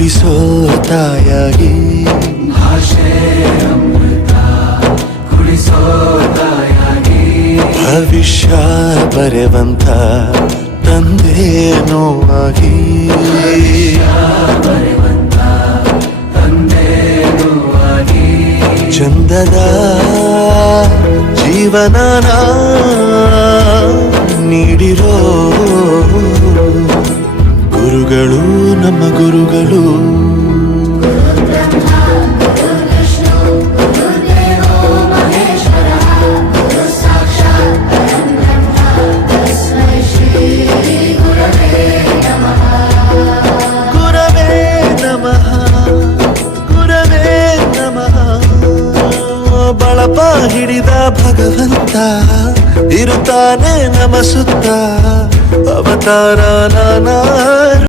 ಕುಡಿಸೋ ತಾಯಾಗಿ ಭಾಷೆ ಅಮೃತ ಕುಡಿಸೋ ತಾಯಾಗಿ ಭವಿಷ್ಯ ಬರೆವಂತ ತಂದೇನೋ ಆಗಿ ಬರೆವಂತ ತಂದೇನೂ ಆಗಿ ಚಂದದ ಜೀವನನ ನೀಡಿರೋ ಗುರುಗಳು ನಮ್ಮ ಗುರುಗಳು ಬಳಪ ಹಿಡಿದ ಭಗವಂತ ಇರುತ್ತಾನೆ ನಮ ಸುತ್ತ ಅವತಾರ ನಾನಾ